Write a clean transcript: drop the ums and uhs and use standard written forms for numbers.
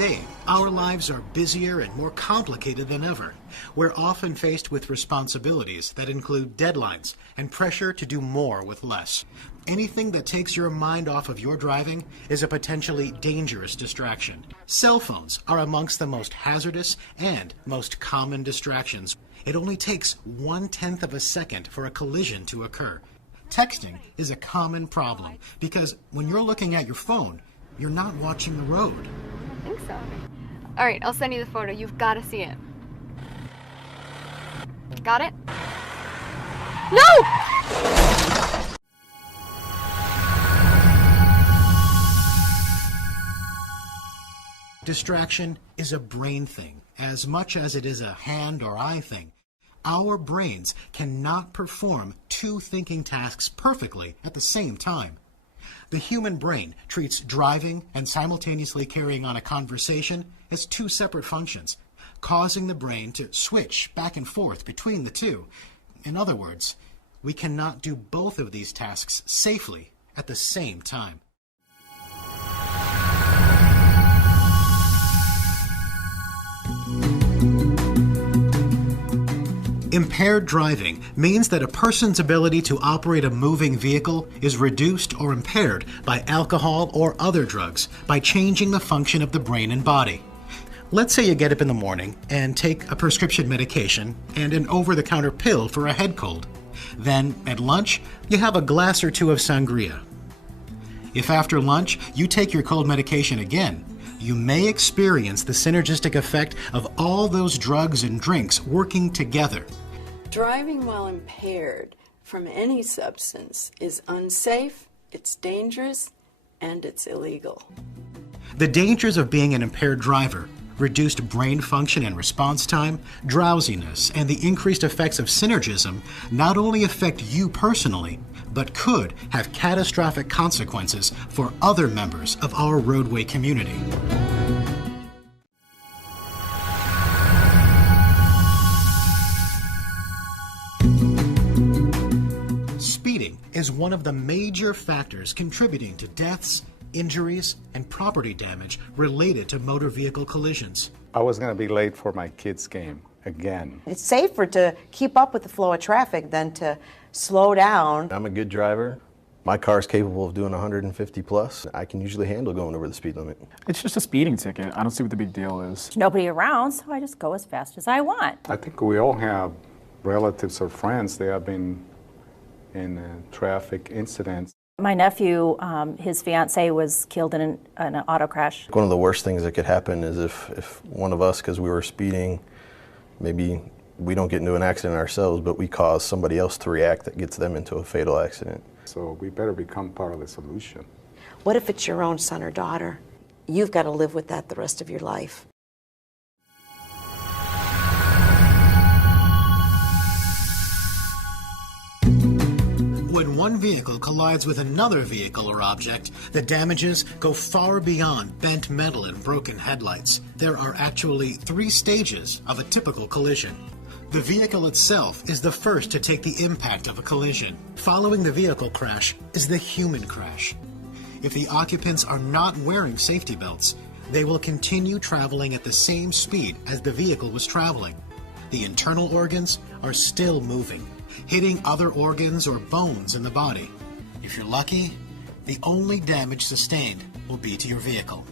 Today, our lives are busier and more complicated than ever. We're often faced with responsibilities that include deadlines and pressure to do more with less. Anything that takes your mind off of your driving is a potentially dangerous distraction. Cell phones are amongst the most hazardous and most common distractions. It only takes 1/10 of a second for a collision to occur. Texting is a common problem because when you're looking at your phone, you're not watching the road. I think so. All right, I'll send you the photo. You've got to see it. Got it? No! Distraction is a brain thing as much as it is a hand or eye thing. Our brains cannot perform two thinking tasks perfectly at the same time. The human brain treats driving and simultaneously carrying on a conversation as two separate functions, causing the brain to switch back and forth between the two. In other words, we cannot do both of these tasks safely at the same time. Impaired driving means that a person's ability to operate a moving vehicle is reduced or impaired by alcohol or other drugs by changing the function of the brain and body. Let's say you get up in the morning and take a prescription medication and an over-the-counter pill for a head cold. Then, at lunch, you have a glass or two of sangria. If after lunch you take your cold medication again, you may experience the synergistic effect of all those drugs and drinks working together. Driving while impaired from any substance is unsafe, it's dangerous, and it's illegal. The dangers of being an impaired driver, reduced brain function and response time, drowsiness, and the increased effects of synergism not only affect you personally, but could have catastrophic consequences for other members of our roadway community. Speeding is one of the major factors contributing to deaths, injuries, and property damage related to motor vehicle collisions. I was going to be late for my kids' game again. It's safer to keep up with the flow of traffic than to slow down. I'm a good driver. My car's capable of doing 150 plus. I can usually handle going over the speed limit. It's just a speeding ticket. I don't see what the big deal is. There's nobody around, so I just go as fast as I want. I think we all have relatives or friends that have been in traffic incidents. My nephew, his fiance was killed in an auto crash. One of the worst things that could happen is if one of us, because we were speeding, maybe we don't get into an accident ourselves, but we cause somebody else to react that gets them into a fatal accident. So we better become part of the solution. What if it's your own son or daughter? You've got to live with that the rest of your life. When one vehicle collides with another vehicle or object, the damages go far beyond bent metal and broken headlights. There are actually 3 stages of a typical collision. The vehicle itself is the first to take the impact of a collision. Following the vehicle crash is the human crash. If the occupants are not wearing safety belts, they will continue traveling at the same speed as the vehicle was traveling. The internal organs are still moving, hitting other organs or bones in the body. If you're lucky, the only damage sustained will be to your vehicle.